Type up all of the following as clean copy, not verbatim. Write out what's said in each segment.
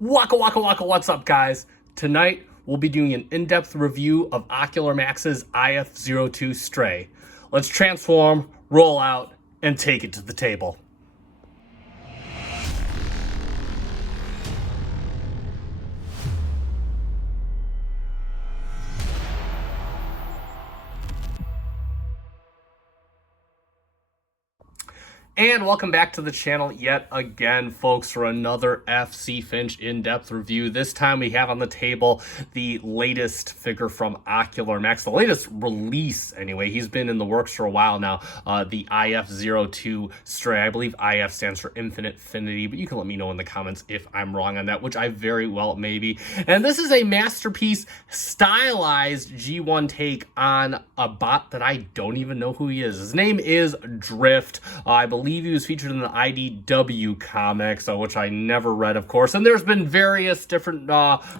Waka waka waka, what's up guys? Tonight we'll be doing an in-depth review of Ocular Max's IF-02 Stray. Let's transform, roll out, and take it to the table. And welcome back to the channel yet again, folks, for another FC Finch in-depth review. This time we have on the table the latest figure from Ocular Max, the latest release anyway. He's been in the works for a while now, the IF-02 Stray. I believe IF stands for Infinite Finity, but you can let me know in the comments if I'm wrong on that, which I very well may be. And this is a masterpiece, stylized G1 take on a bot that I don't even know who he is. His name is Drift. I believe he was featured in the IDW comics, which I never read, of course. And there's been various different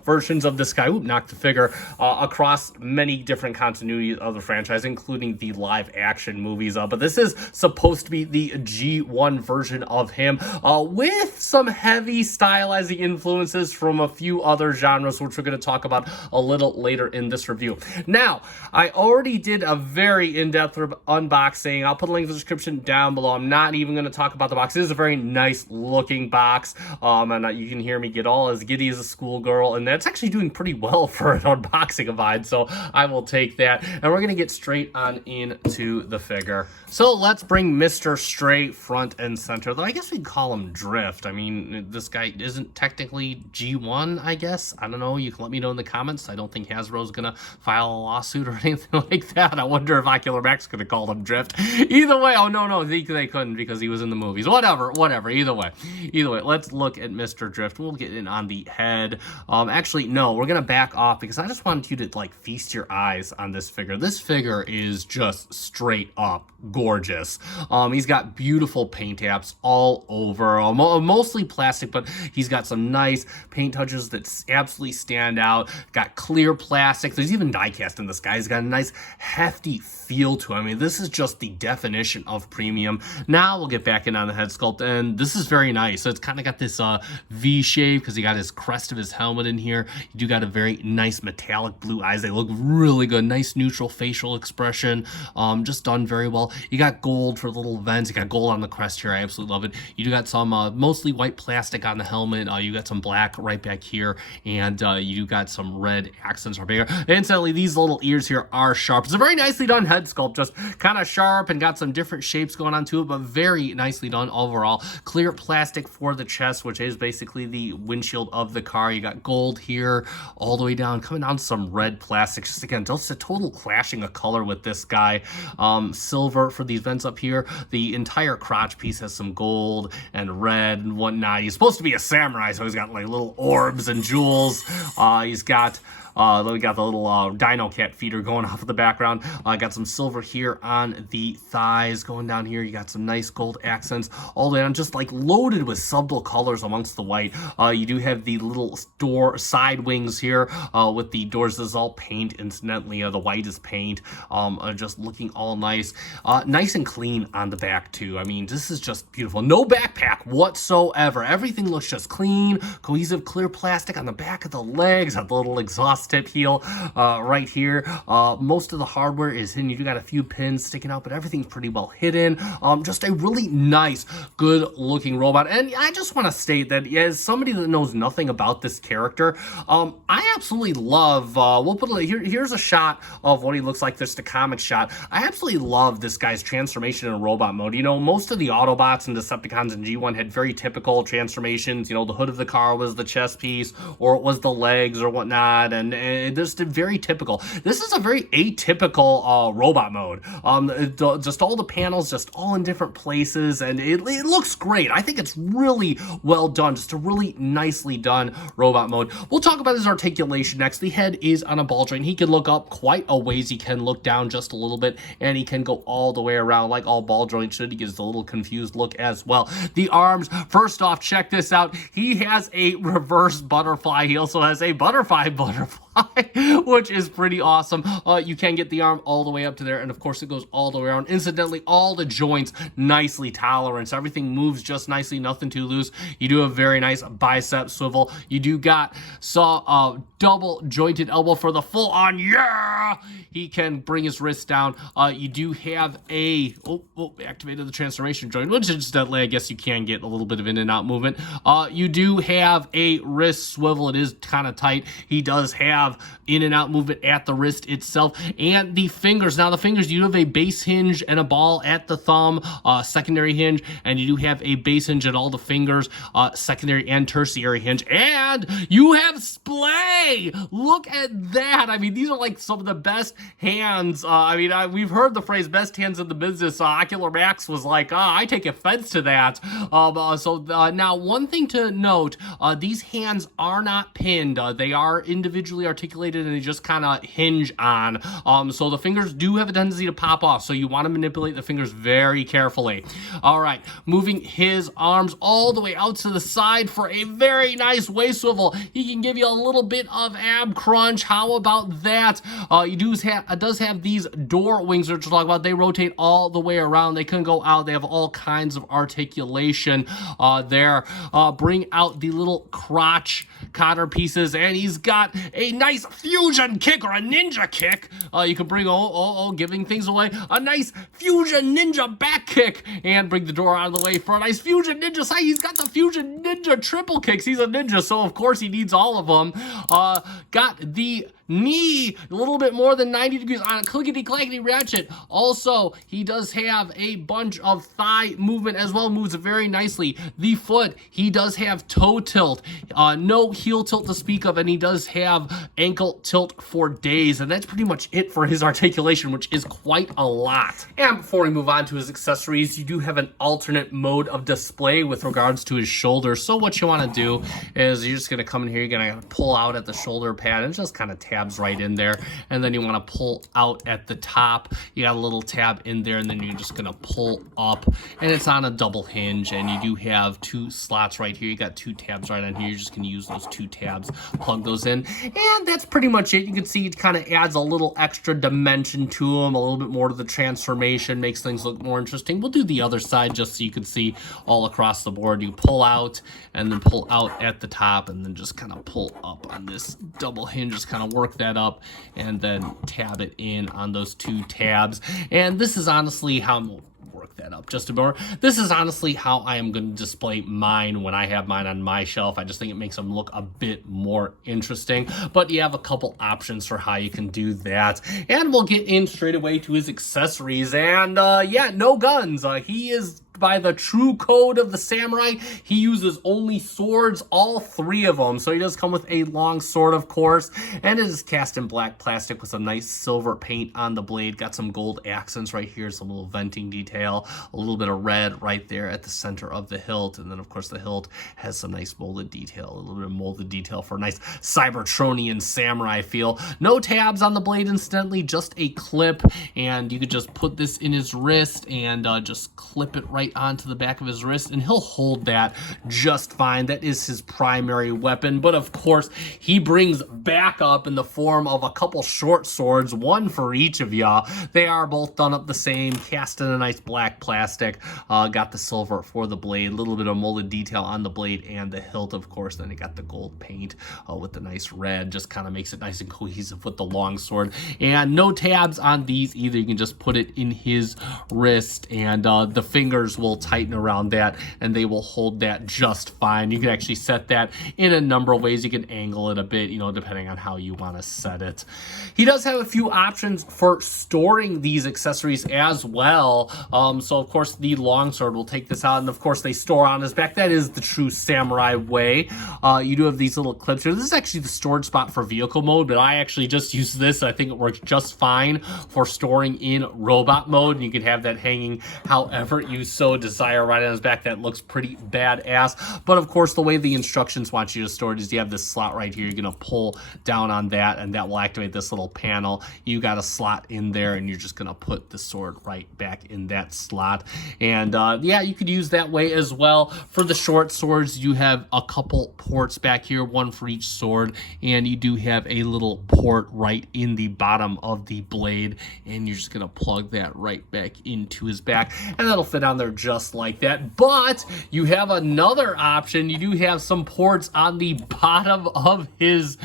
versions of this guy, knocked the figure, across many different continuities of the franchise, including the live action movies. But this is supposed to be the G1 version of him, with some heavy stylizing influences from a few other genres, which we're going to talk about a little later in this review. Now, I already did a very in-depth unboxing. I'll put a link in the description down below. I'm not even going to talk about the box. It is a very nice looking box, and you can hear me get all as giddy as a schoolgirl, and that's actually doing pretty well for an unboxing of mine, so I will take that. And we're going to get straight on into the figure. So let's bring Mr. Stray front and center, though I guess we'd call him Drift. I mean, this guy isn't technically G1, I guess. I don't know. You can let me know in the comments. I don't think Hasbro's going to file a lawsuit or anything like that. I wonder if Ocular Max could have called him Drift. Either way, oh no, they couldn't because he was in the movies. Whatever. Either way, let's look at Mr. Drift. We'll get in on the head. Actually, no, we're gonna back off because I just wanted you to like feast your eyes on this figure. This figure is just straight up gorgeous. He's got beautiful paint apps all over, mostly plastic, but he's got some nice paint touches that absolutely stand out. Got clear plastic. There's even die cast in this guy. He's got a nice hefty feel to him. I mean, this is just the definition of premium. Now we'll get back in on the head sculpt, and this is very nice. So it's kind of got this V shape because he got his crest of his helmet in here. You do got a very nice metallic blue eyes. They look really good. Nice neutral facial expression. Just done very well. You got gold for little vents. You got gold on the crest here. I absolutely love it. You do got some mostly white plastic on the helmet. You got some black right back here, and you do got some red accents right here. Incidentally, these little ears here are sharp. It's a very nicely done head sculpt, just kind of sharp and got some different shapes going on to it, but very nicely done overall. Clear plastic for the chest, which is basically the windshield of the car. You got gold here all the way down, coming down some red plastic. Just again, just a total clashing of color with this guy. Silver for these vents up here. The entire crotch piece has some gold and red and whatnot. He's supposed to be a samurai, so he's got like little orbs and jewels. He's got we got the little dino cat feeder going off of the background. Got some silver here on the thighs. Going down here, you got some nice gold accents all the way down, just like loaded with subtle colors amongst the white. You do have the little door side wings here with the doors. This is all paint, incidentally. The white is paint. Just looking all nice. Nice and clean on the back, too. I mean, this is just beautiful. No backpack whatsoever. Everything looks just clean, cohesive, clear plastic on the back of the legs. Got the little exhaust tip heel right here. Most of the hardware is hidden. You do got a few pins sticking out, but everything's pretty well hidden. Just a really nice, good looking robot. And I just want to state that as somebody that knows nothing about this character, I absolutely love, we'll put here's a shot of what he looks like, just a comic shot. I absolutely love this guy's transformation in robot mode. You know, most of the Autobots and Decepticons in G1 had very typical transformations. You know, the hood of the car was the chest piece, or it was the legs or whatnot, and just very typical. This is a very atypical robot mode. Just all the panels, just all in different places, and it looks great. I think it's really well done. Just a really nicely done robot mode. We'll talk about his articulation next. The head is on a ball joint. He can look up quite a ways. He can look down just a little bit, and he can go all the way around like all ball joints should. He gives a little confused look as well. The arms, first off, check this out. He has a reverse butterfly. He also has a butterfly. which is pretty awesome. You can get the arm all the way up to there, and of course it goes all the way around. Incidentally, all the joints nicely tolerant, so everything moves just nicely, nothing too loose. You do have very nice bicep swivel. You do got double jointed elbow for the full on, yeah! He can bring his wrist down. You do have a, activated the transformation joint, which incidentally, I guess you can get a little bit of in and out movement. You do have a wrist swivel. It is kind of tight. He does have in and out movement at the wrist itself, and the fingers. Now the fingers, you have a base hinge and a ball at the thumb, secondary hinge, and you do have a base hinge at all the fingers, secondary and tertiary hinge, and you have splay. Look at that. I mean, these are like some of the best hands. We've heard the phrase best hands in the business. Ocular Max was like, I take offense to that. Now one thing to note, these hands are not pinned. They are individually articulated, and they just kind of hinge on. So the fingers do have a tendency to pop off, so you want to manipulate the fingers very carefully. All right, moving his arms all the way out to the side for a very nice waist swivel. He can give you a little bit of ab crunch. How about that? It does have these door wings, which we'll talk about. They rotate all the way around. They can go out. They have all kinds of articulation there. Bring out the little crotch cotter pieces, and he's got a nice fusion kick, or a ninja kick. You can bring, giving things away, a nice fusion ninja back kick, and bring the door out of the way for a nice fusion ninja side. He's got the fusion ninja triple kicks. He's a ninja, so of course he needs all of them. Got the knee a little bit more than 90 degrees on a clickety-clackety ratchet. Also, he does have a bunch of thigh movement as well, moves very nicely. The foot, he does have toe tilt, no heel tilt to speak of, and he does have ankle tilt for days, and that's pretty much it for his articulation, which is quite a lot. And before we move on to his accessories, you do have an alternate mode of display with regards to his shoulders. So what you want to do is you're just going to come in here, you're going to pull out at the shoulder pad and just kind of tabs right in there, and then you want to pull out at the top. You got a little tab in there, and then you're just going to pull up, and it's on a double hinge, and you do have two slots right here. You got two tabs right on here. You're just going to use those two tabs, plug those in, and that's pretty much it. You can see it kind of adds a little extra dimension to them, a little bit more to the transformation, makes things look more interesting. We'll do the other side just so you can see all across the board. You pull out and then pull out at the top, and then just kind of pull up on this double hinge, just kind of work that up, and then tab it in on those two tabs. And this is honestly how I'm work that up just a bit more. This is honestly how I am going to display mine when I have mine on my shelf. I just think it makes them look a bit more interesting, but you have a couple options for how you can do that. And we'll get in straight away to his accessories. And yeah, no guns. He is by the true code of the samurai. He uses only swords, all three of them. So he does come with a long sword, of course, and it is cast in black plastic with some nice silver paint on the blade. Got some gold accents right here, some little venting detail, a little bit of red right there at the center of the hilt, and then of course the hilt has some nice molded detail, a little bit of molded detail for a nice Cybertronian samurai feel. No tabs on the blade, incidentally, just a clip, and you could just put this in his wrist and just clip it right onto the back of his wrist, and he'll hold that just fine. That is his primary weapon, but of course he brings backup in the form of a couple short swords, one for each of y'all. They are both done up the same, cast in a nice black plastic. Got the silver for the blade, a little bit of molded detail on the blade and the hilt, of course. Then it got the gold paint with the nice red, just kind of makes it nice and cohesive with the long sword. And no tabs on these either. You can just put it in his wrist, and the fingers will tighten around that, and they will hold that just fine. You can actually set that in a number of ways. You can angle it a bit, you know, depending on how you want to set it. He does have a few options for storing these accessories as well. So of course the longsword will take this out, and of course they store on his back. That is the true samurai way. You do have these little clips here. This is actually the storage spot for vehicle mode, but I actually just use this. I think it works just fine for storing in robot mode, and you can have that hanging however you so so desire right on his back. That looks pretty badass. But of course, the way the instructions want you to store it is you have this slot right here. You're going to pull down on that, and that will activate this little panel. You got a slot in there, and you're just going to put the sword right back in that slot. And yeah, you could use that way as well. For the short swords, you have a couple ports back here, one for each sword, and you do have a little port right in the bottom of the blade, and you're just going to plug that right back into his back, and that'll fit on there just like that. But you have another option. You do have some ports on the bottom of his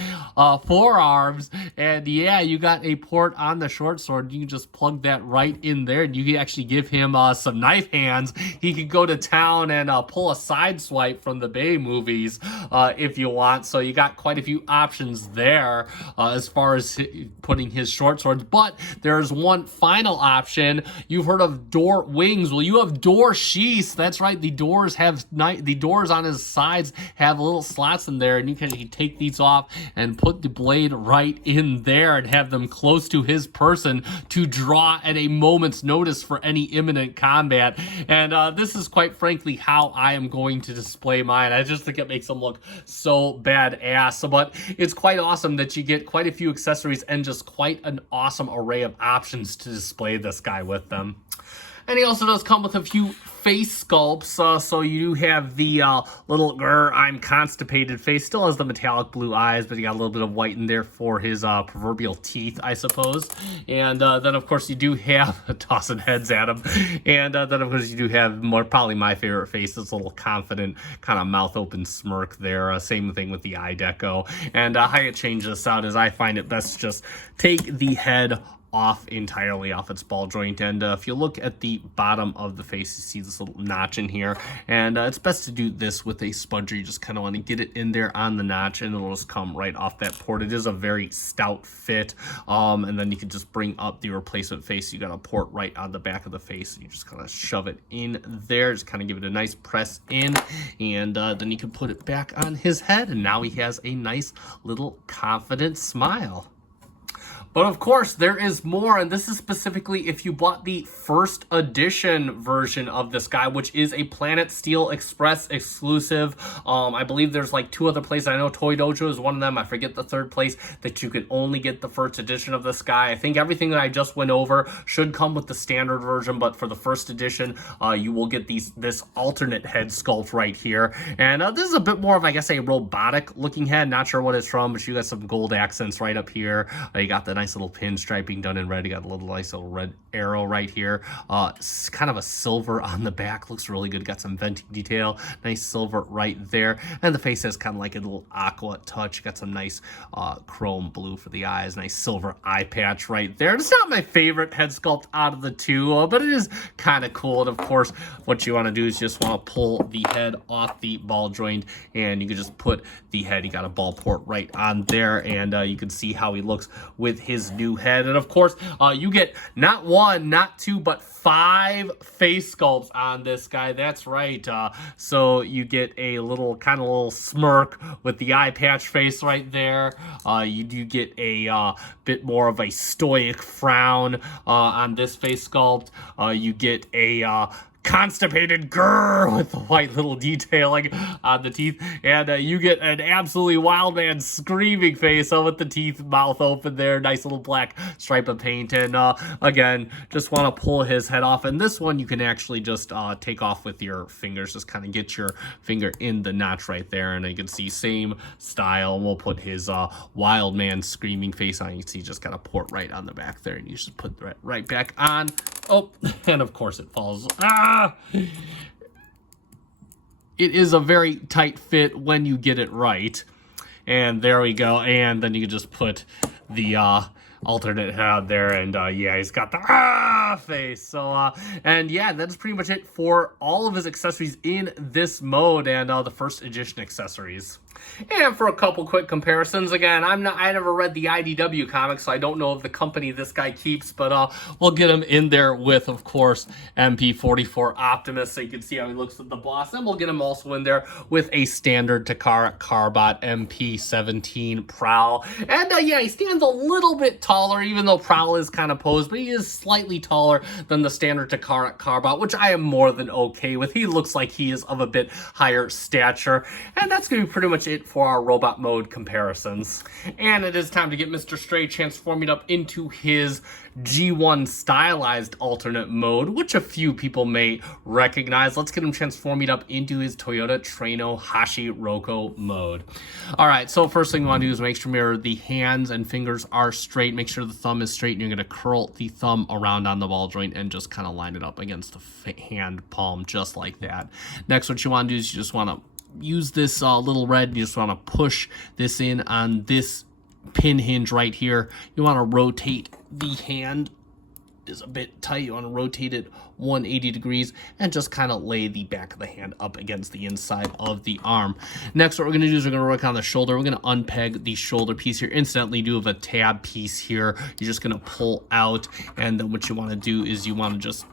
forearms, and yeah, you got a port on the short sword. You can just plug that right in there, and you can actually give him some knife hands. He could go to town and pull a side swipe from the Bay movies if you want. So you got quite a few options there as far as putting his short swords. But there's one final option. You've heard of door wings. Well, you have door sheaths. That's right. The doors on his sides have little slots in there, and you can take these off and put the blade right in there and have them close to his person to draw at a moment's notice for any imminent combat. And this is quite frankly how I am going to display mine. I just think it makes them look so badass. But it's quite awesome that you get quite a few accessories and just quite an awesome array of options to display this guy with them. And he also does come with a few face sculpts. So you do have the little I'm constipated face. Still has the metallic blue eyes, but you got a little bit of white in there for his proverbial teeth, I suppose. And then, of course, you do have tossing heads at him. And then, of course, you do have probably my favorite face, this little confident kind of mouth open smirk there. Same thing with the eye deco. And how I change this out is I find it best to just take the head entirely off its ball joint, and if you look at the bottom of the face, you see this little notch in here, and it's best to do this with a spudger. You just kind of want to get it in there on the notch, and it'll just come right off that port. It is a very stout fit, and then you can just bring up the replacement face. You got a port right on the back of the face, you just kind of shove it in there, just kind of give it a nice press in, and then you can put it back on his head, and now he has a nice little confident smile. But of course, there is more, and this is specifically if you bought the first edition version of this guy, which is a Planet Steel Express exclusive. I believe there's like 2 other places. I know Toy Dojo is one of them. I forget the third place that you can only get the first edition of this guy. I think everything that I just went over should come with the standard version, but for the first edition, you will get this alternate head sculpt right here. And this is a bit more of, I guess, a robotic looking head. Not sure what it's from, but you got some gold accents right up here. You got the nice little pinstriping done in red. You got a nice little red arrow right here. Kind of a silver on the back. Looks really good. Got some venting detail. Nice silver right there. And the face has kind of like a little aqua touch. Got some nice chrome blue for the eyes. Nice silver eye patch right there. It's not my favorite head sculpt out of the 2, but it is kind of cool. And of course, what you want to do is just want to pull the head off the ball joint, and you can just put the head. You got a ball port right on there, and you can see how he looks with his new head. And of course, you get not 1, not 2, but 5 face sculpts on this guy. That's right. So you get a little smirk with the eye patch face right there. You do get a bit more of a stoic frown on this face sculpt. You get a constipated grrr with the white little detailing on the teeth, and you get an absolutely wild man screaming face with the teeth, mouth open there, nice little black stripe of paint. And again, just want to pull his head off, and this one you can actually just take off with your fingers. Just kind of get your finger in the notch right there, and you can see same style, and we'll put his wild man screaming face on. You can see just got a port right on the back there, and you just put that right back on. Oh, and of course it falls. It is a very tight fit when you get it right. And there we go. And then you can just put the alternate head there, and yeah, he's got the face. So and yeah, that's pretty much it for all of his accessories in this mode and the first edition accessories. And for a couple quick comparisons, again, I never read the IDW comics, so I don't know of the company this guy keeps, but we'll get him in there with, of course, MP44 Optimus, so you can see how he looks at the boss. And we'll get him also in there with a standard Takara Carbot MP17 Prowl. And yeah, he stands a little bit taller, even though Prowl is kind of posed, but he is slightly taller than the standard Takara Carbot, which I am more than okay with. He looks like he is of a bit higher stature. And that's going to be pretty much it for our robot mode comparisons. And it is time to get Mr. Stray transforming up into his G1 stylized alternate mode, which a few people may recognize. Let's get him transforming up into his Toyota Traino Hashiroko mode. All right, so first thing you want to do is make sure the hands and fingers are straight. Make sure the thumb is straight, and you're going to curl the thumb around on the ball joint and just kind of line it up against the hand palm, just like that. Next, what you want to do is you just want to use this little red. You just want to push this in on this pin hinge right here. You want to rotate the hand. Is a bit tight. You want to rotate it 180 degrees and just kind of lay the back of the hand up against the inside of the arm. Next, what we're going to do is we're going to work on the shoulder. We're going to unpeg the shoulder piece here. Incidentally, you do have a tab piece here. You're just going to pull out, and then what you want to do is you want to just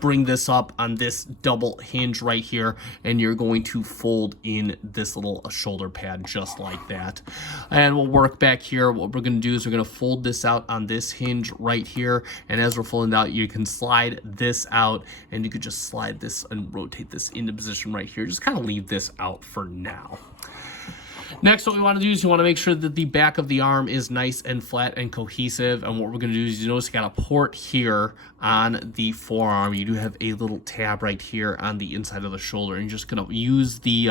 bring this up on this double hinge right here, and you're going to fold in this little shoulder pad just like that. And we'll work back here. What we're going to do is we're going to fold this out on this hinge right here, and as we're folding out, you can slide this out, and you could just slide this and rotate this into position right here. Just kind of leave this out for now. Next, what we want to do is you want to make sure that the back of the arm is nice and flat and cohesive. And what we're going to do is you notice you got a port here on the forearm. You do have a little tab right here on the inside of the shoulder, and you're just going to use the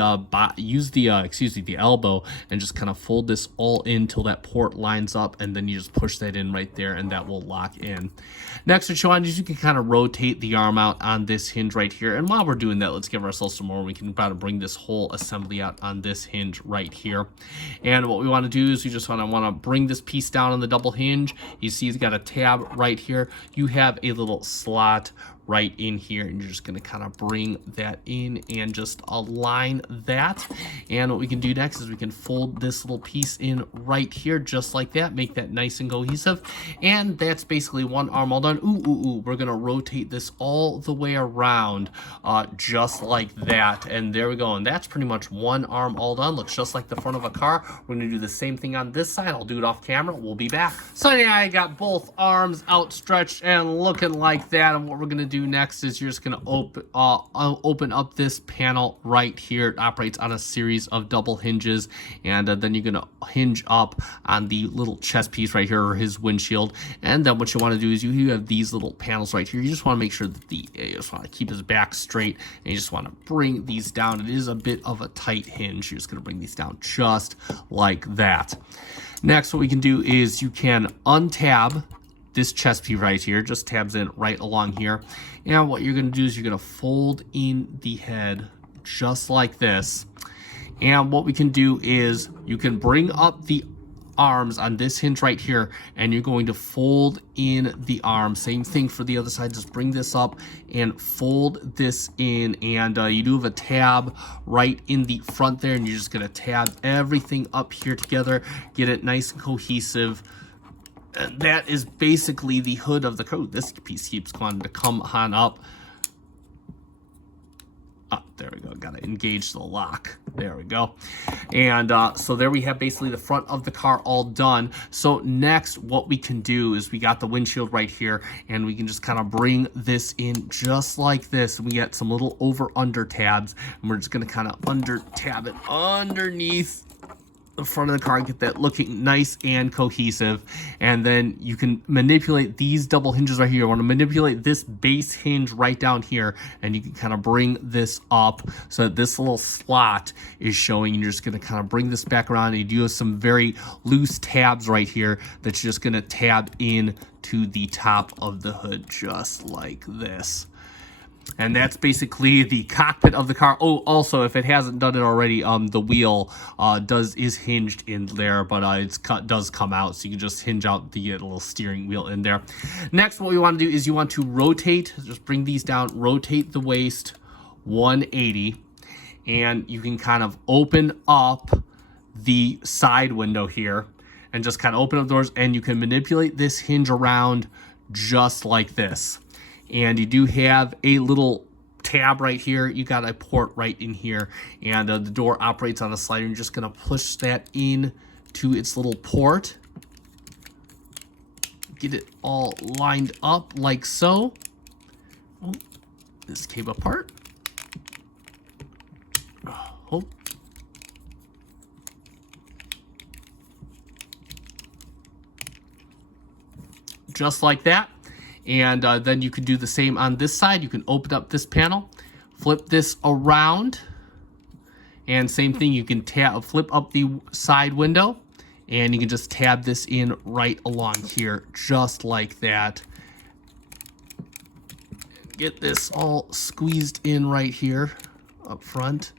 elbow and just kind of fold this all in till that port lines up, and then you just push that in right there, and that will lock in. Next, what you want to do is you can kind of rotate the arm out on this hinge right here. And while we're doing that, let's give ourselves some more. We can about bring this whole assembly out on this hinge right here. And what we want to do is we just want to bring this piece down on the double hinge. You see it's got a tab right here. You have a little slot right in here, and you're just going to kind of bring that in and just align that. And what we can do next is we can fold this little piece in right here just like that, make that nice and cohesive. And that's basically one arm all done. We're going to rotate this all the way around just like that, and there we go. And that's pretty much one arm all done. Looks just like the front of a car. We're going to do the same thing on this side. I'll do it off camera. We'll be back. So yeah, I got both arms outstretched and looking like that, and what we're going to do next is you're just going to open up this panel right here. It operates on a series of double hinges, and then you're going to hinge up on the little chest piece right here, or his windshield. And then what you want to do is you have these little panels right here. You just want to make sure that you just want to keep his back straight, and you just want to bring these down. It is a bit of a tight hinge. You're just going to bring these down just like that. Next, what we can do is you can untab this chest piece right here, just tabs in right along here. And what you're going to do is you're going to fold in the head just like this. And what we can do is you can bring up the arms on this hinge right here, and you're going to fold in the arm. Same thing for the other side. Just bring this up and fold this in, and you do have a tab right in the front there, and you're just going to tab everything up here together, get it nice and cohesive. And that is basically the hood of the car. This piece keeps wanting to come on up. Oh, there we go. Got to engage the lock. There we go. And so there we have basically the front of the car all done. So next, what we can do is we got the windshield right here, and we can just kind of bring this in just like this. We get some little over-under tabs, and we're just going to kind of under-tab it underneath the front of the car, get that looking nice and cohesive. And then you can manipulate these double hinges right here. You want to manipulate this base hinge right down here, and you can kind of bring this up so that this little slot is showing. You're just going to kind of bring this back around, and you do have some very loose tabs right here that you're just going to tab in to the top of the hood just like this. And that's basically the cockpit of the car. Oh, also, if it hasn't done it already, the wheel is hinged in there, but it does come out, so you can just hinge out the little steering wheel in there. Next, what we want to do is you want to rotate, just bring these down, rotate the waist 180, and you can kind of open up the side window here and just kind of open up doors, and you can manipulate this hinge around just like this. And you do have a little tab right here. You got a port right in here, and the door operates on a slider. You're just going to push that in to its little port. Get it all lined up like so. Oh, this came apart. Oh. Just like that. And then you can do the same on this side. You can open up this panel, flip this around, and same thing, you can flip up the side window, and you can just tab this in right along here, just like that. Get this all squeezed in right here up front.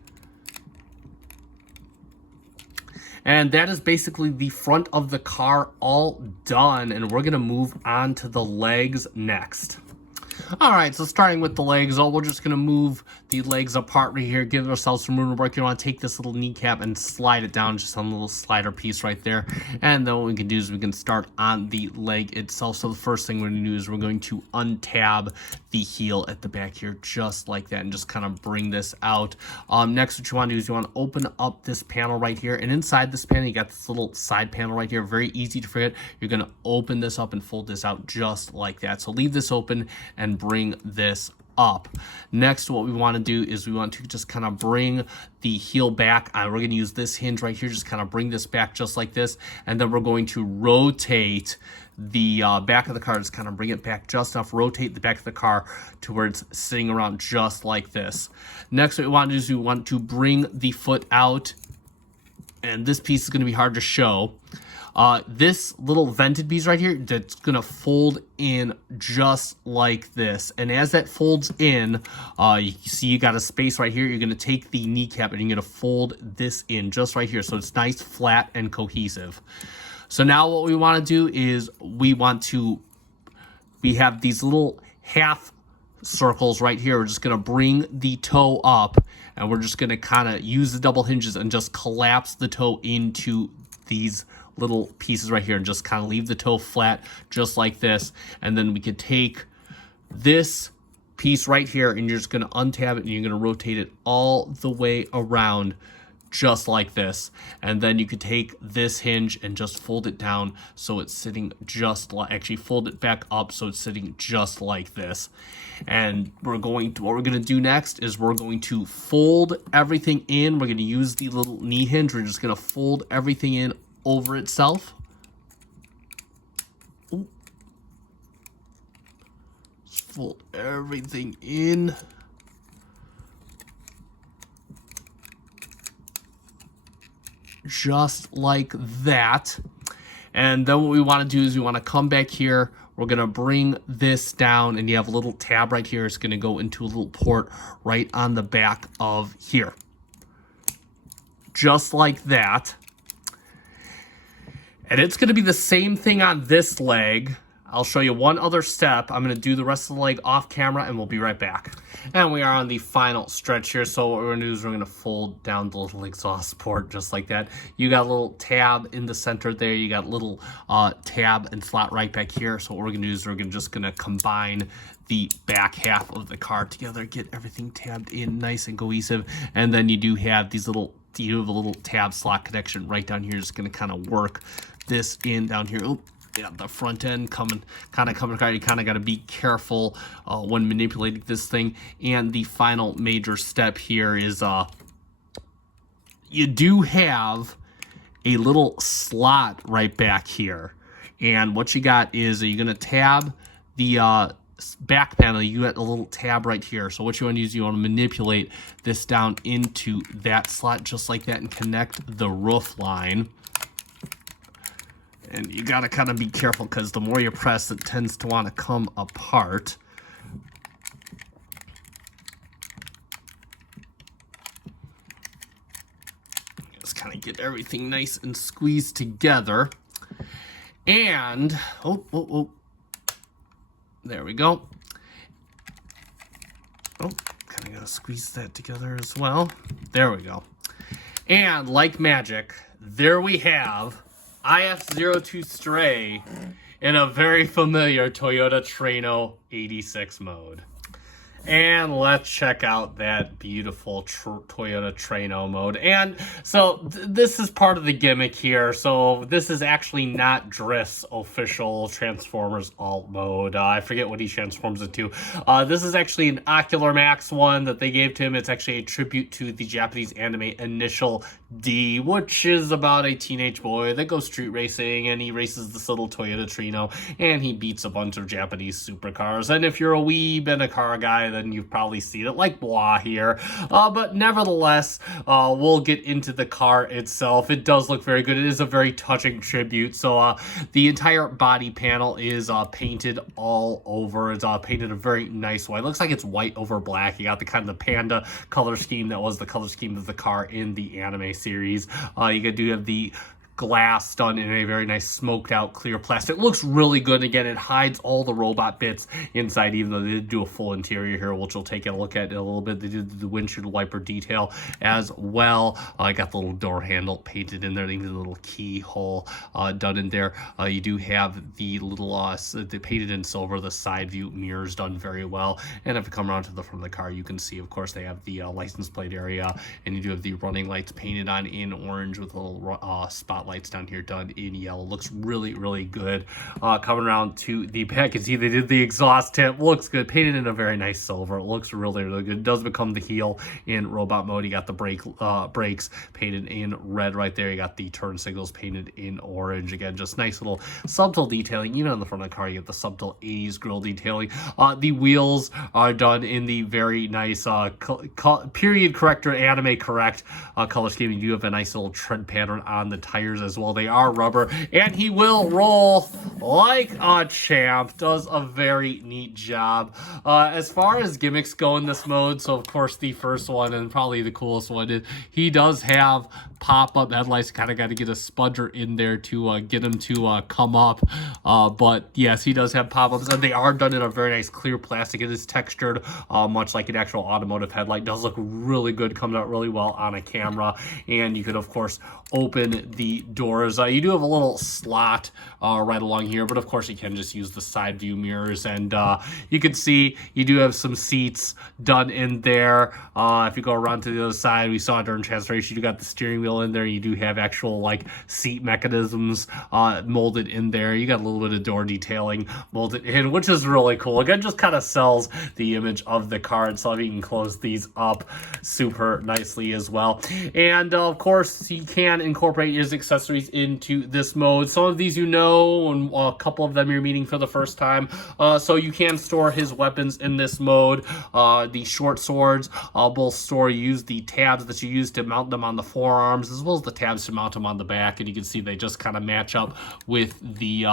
And that is basically the front of the car all done, and we're gonna move on to the legs next. All right, so starting with the legs, we're just gonna move the legs apart right here, give ourselves some room to work. You wanna take this little kneecap and slide it down just on a little slider piece right there. And then what we can do is we can start on the leg itself. So the first thing we're gonna do is we're going to untab the heel at the back here, just like that, and just kind of bring this out. Next, what you wanna do is you wanna open up this panel right here, and inside this panel, you got this little side panel right here, very easy to forget. You're gonna open this up and fold this out just like that. So leave this open and bring this up. Next, what we want to do is we want to just kind of bring the heel back. We're going to use this hinge right here, just kind of bring this back just like this, and then we're going to rotate the back of the car, just kind of bring it back just enough, rotate the back of the car to where it's sitting around just like this. Next, what we want to do is we want to bring the foot out, and this piece is going to be hard to show. This little vented piece right here, that's going to fold in just like this. And as that folds in, you see you got a space right here. You're going to take the kneecap and you're going to fold this in just right here. So it's nice, flat, and cohesive. So now what we want to do is we have these little half circles right here. We're just going to bring the toe up, and we're just going to kind of use the double hinges and just collapse the toe into these little pieces right here, and just kind of leave the toe flat just like this. And then we could take this piece right here, and you're just going to untab it, and you're going to rotate it all the way around just like this. And then you could take this hinge and just fold it down so it's sitting just like, actually fold it back up so it's sitting just like this. And what we're going to do next is we're going to fold everything in. We're going to use the little knee hinge. We're just going to fold everything in over itself. Ooh. Just fold everything in. Just like that. And then what we want to do is we want to come back here. We're going to bring this down, and you have a little tab right here. It's going to go into a little port right on the back of here. Just like that. And it's going to be the same thing on this leg. I'll show you one other step. I'm going to do the rest of the leg off camera, and we'll be right back. And we are on the final stretch here. So what we're going to do is we're going to fold down the little exhaust port just like that. You got a little tab in the center there. You got a little tab and slot right back here. So what we're going to do is we're just going to combine the back half of the car together, get everything tabbed in nice and cohesive. And then you do have these little, you have a little tab slot connection right down here. Just going to kind of work this in down here. Oop. Yeah, the front end coming apart. You kind of got to be careful when manipulating this thing. And the final major step here is you do have a little slot right back here. And what you got is you're going to tab the back panel. You got a little tab right here. So what you want to do is you want to manipulate this down into that slot just like that and connect the roof line. And you got to kind of be careful because the more you press, it tends to want to come apart. Just kind of get everything nice and squeezed together. And, there we go. Oh, kind of got gotta squeeze that together as well. There we go. And like magic, there we have IF-02 Stray in a very familiar Toyota Trano 86 mode. And let's check out that beautiful Toyota Trano mode. And so this is part of the gimmick here. So this is actually not Drift's official Transformers alt mode. I forget what he transforms it to. This is actually an Ocular Max one that they gave to him. It's actually a tribute to the Japanese anime Initial D, which is about a teenage boy that goes street racing, and he races this little Toyota Trano, and he beats a bunch of Japanese supercars. And if you're a weeb and a car guy, then you've probably seen it like blah here. But nevertheless, we'll get into the car itself. It does look very good. It is a very touching tribute. So the entire body panel is painted all over. It's painted a very nice white. It looks like it's white over black. You got the kind of panda color scheme that was the color scheme of the car in the anime series. You do have the glass done in a very nice smoked out clear plastic. It looks really good. Again, it hides all the robot bits inside, even though they did do a full interior here, which we'll take a look at in a little bit. They did the windshield wiper detail as well. I got the little door handle painted in there. They did a little keyhole done in there. You do have the little they painted in silver, the side view mirrors done very well. And if you come around to the front of the car, you can see, of course, they have the license plate area, and you do have the running lights painted on in orange with a little spotlights down here done in yellow. Looks really, really good. Coming around to the back, you can see they did the exhaust tip. Looks good. Painted in a very nice silver. It looks really, really good. It does become the heel in robot mode. You got the brakes painted in red right there. You got the turn signals painted in orange. Again, just nice little subtle detailing. Even on the front of the car, you get the subtle 80s grille detailing. The wheels are done in the very nice period corrector, anime correct color scheme. You do have a nice little tread pattern on the tires as well. They are rubber, and he will roll like a champ. Does a very neat job. As far as gimmicks go in this mode, so of course the first one and probably the coolest one is he does have pop-up headlights. Kind of got to get a spudger in there to get him to come up, but yes, he does have pop-ups, and they are done in a very nice clear plastic. It is textured much like an actual automotive headlight. Does look really good, comes out really well on a camera. And you could of course open the doors. You do have a little slot right along here, but of course you can just use the side view mirrors, and you can see you do have some seats done in there. If you go around to the other side, we saw during transformation, you got the steering wheel in there. You do have actual like seat mechanisms molded in there. You got a little bit of door detailing molded in, which is really cool. Again, just kind of sells the image of the car itself. You can close these up super nicely as well. And of course, you can incorporate his accessories into this mode. Some of these you know, and a couple of them you're meeting for the first time. So you can store his weapons in this mode. The short swords both store. You use the tabs that you use to mount them on the forearms, as well as the tabs to mount them on the back, and you can see they just kind of match up with the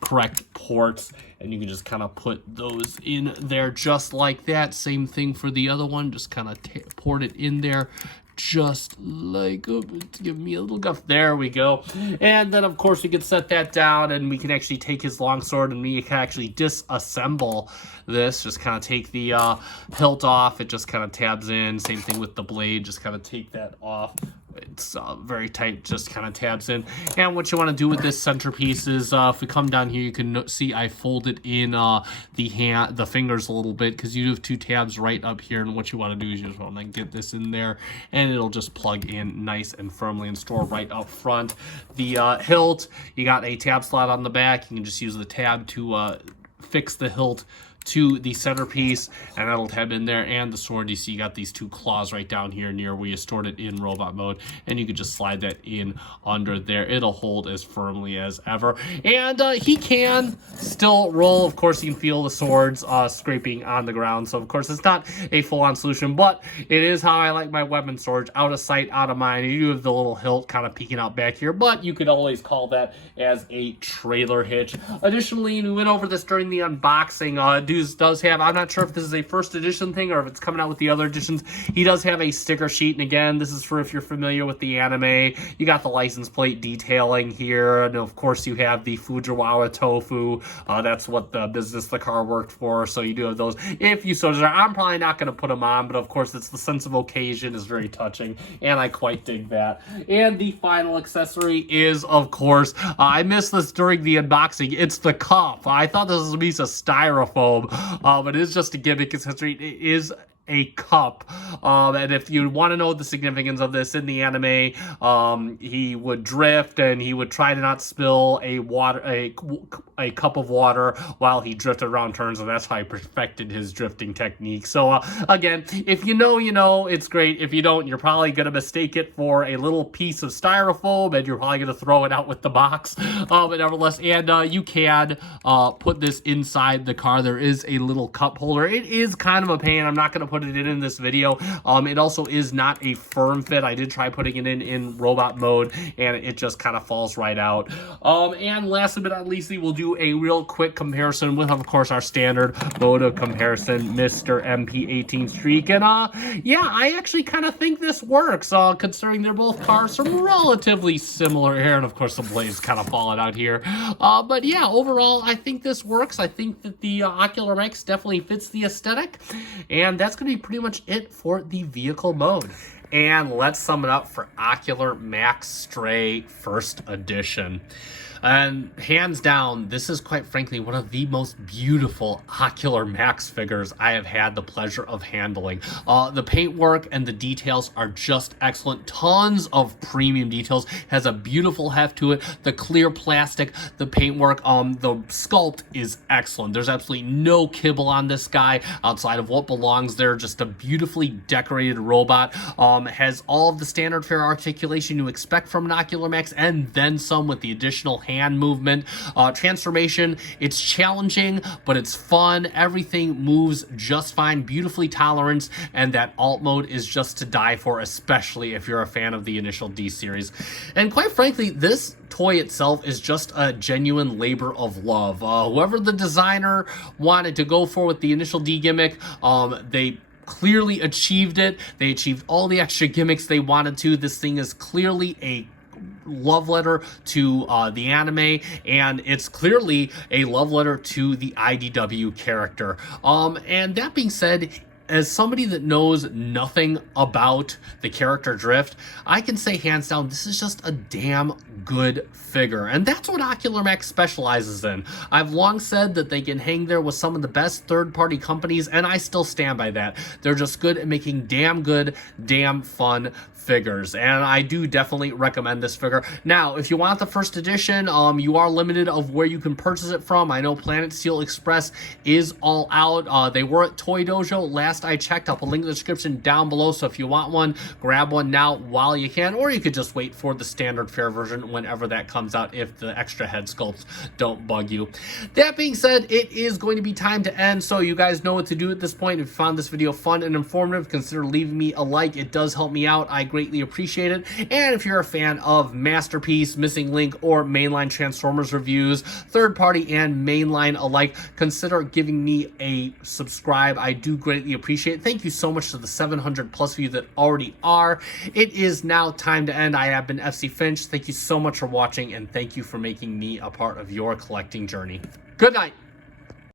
correct ports, and you can just kind of put those in there just like that. Same thing for the other one, just kind of port it in there just like, give me a little guff. There we go. And then of course we can set that down, and we can actually take his longsword, and we can actually disassemble this. Just kind of take the hilt off. It just kind of tabs in. Same thing with the blade. Just kind of take that off. It's very tight, just kind of tabs in. And what you want to do with this centerpiece is, if we come down here, you can see I folded in the fingers a little bit, because you have two tabs right up here. And what you want to do is you just want to get this in there, and it'll just plug in nice and firmly and store right up front. The hilt, you got a tab slot on the back. You can just use the tab to fix the hilt to the centerpiece, and that'll tab in there. And the sword, you see you got these two claws right down here near where you stored it in robot mode, and you can just slide that in under there. It'll hold as firmly as ever, and he can still roll. Of course, you can feel the swords scraping on the ground, so of course it's not a full-on solution, but it is how I like my weapon storage: out of sight, out of mind. You do have the little hilt kind of peeking out back here, but you could always call that as a trailer hitch. Additionally, we went over this during the unboxing. does have, I'm not sure if this is a first edition thing or if it's coming out with the other editions. He does have a sticker sheet, and again, this is for if you're familiar with the anime. You got the license plate detailing here, and of course you have the Fujiwara tofu. That's what the business the car worked for, so you do have those. If you so desire, I'm probably not going to put them on, but of course it's the sense of occasion is very touching, and I quite dig that. And the final accessory is, of course, I missed this during the unboxing. It's the cup. I thought this was a piece of styrofoam, but it is just a gimmick accessory. It is a cup, and if you want to know the significance of this in the anime, he would drift and he would try to not spill a cup of water while he drifted around turns, and that's how he perfected his drifting technique. So again, if you know, you know, it's great. If you don't, you're probably going to mistake it for a little piece of styrofoam, and you're probably going to throw it out with the box, but nevertheless, and you can put this inside the car. There is a little cup holder. It is kind of a pain. I'm not going to put it in this video. It also is not a firm fit. I did try putting it in robot mode, and it just kind of falls right out. And lastly but not leastly, we'll do a real quick comparison with, of course, our standard mode of comparison, Mr. MP18 Streak. And yeah, I actually kind of think this works, considering they're both cars from relatively similar here, and of course the blades kind of falling out here. But yeah, overall, I think this works. I think that the Ocular Max definitely fits the aesthetic, and that's going to be pretty much it for the vehicle mode. And let's sum it up for Ocular Max Stray First Edition. And hands down, this is quite frankly one of the most beautiful Ocular Max figures I have had the pleasure of handling. The paintwork and the details are just excellent. Tons of premium details. Has a beautiful heft to it. The clear plastic, the paintwork, the sculpt is excellent. There's absolutely no kibble on this guy outside of what belongs there. Just a beautifully decorated robot. Has all of the standard fare articulation you expect from an Ocular Max, and then some with the additional hand movement. Transformation, it's challenging, but it's fun. Everything moves just fine, beautifully tolerant, and that alt mode is just to die for, especially if you're a fan of the initial D series. And quite frankly, this toy itself is just a genuine labor of love. Whoever the designer wanted to go for with the initial D gimmick, they clearly achieved it. They achieved all the extra gimmicks they wanted to. This thing is clearly a love letter to the anime, and it's clearly a love letter to the IDW character. And that being said, as somebody that knows nothing about the character Drift, I can say hands down, this is just a damn good figure. And that's what Ocular Max specializes in. I've long said that they can hang there with some of the best third-party companies, and I still stand by that. They're just good at making damn good, damn fun figures, and I do definitely recommend this figure. Now, if you want the first edition, you are limited of where you can purchase it from. I know Planet Steel Express is all out. They were at Toy Dojo last I checked. I'll put a link in the description down below, so if you want one, grab one now while you can, or you could just wait for the standard fare version whenever that comes out if the extra head sculpts don't bug you. That being said, it is going to be time to end, so you guys know what to do at this point. If you found this video fun and informative, consider leaving me a like. It does help me out. I greatly appreciate it. And if you're a fan of Masterpiece, Missing Link, or mainline Transformers reviews, third party and mainline alike, consider giving me a subscribe. I do greatly appreciate it. Thank you so much to the 700 plus of you that already are. It is now time to end. I have been FC Finch. Thank you so much for watching, and thank you for making me a part of your collecting journey. Good night.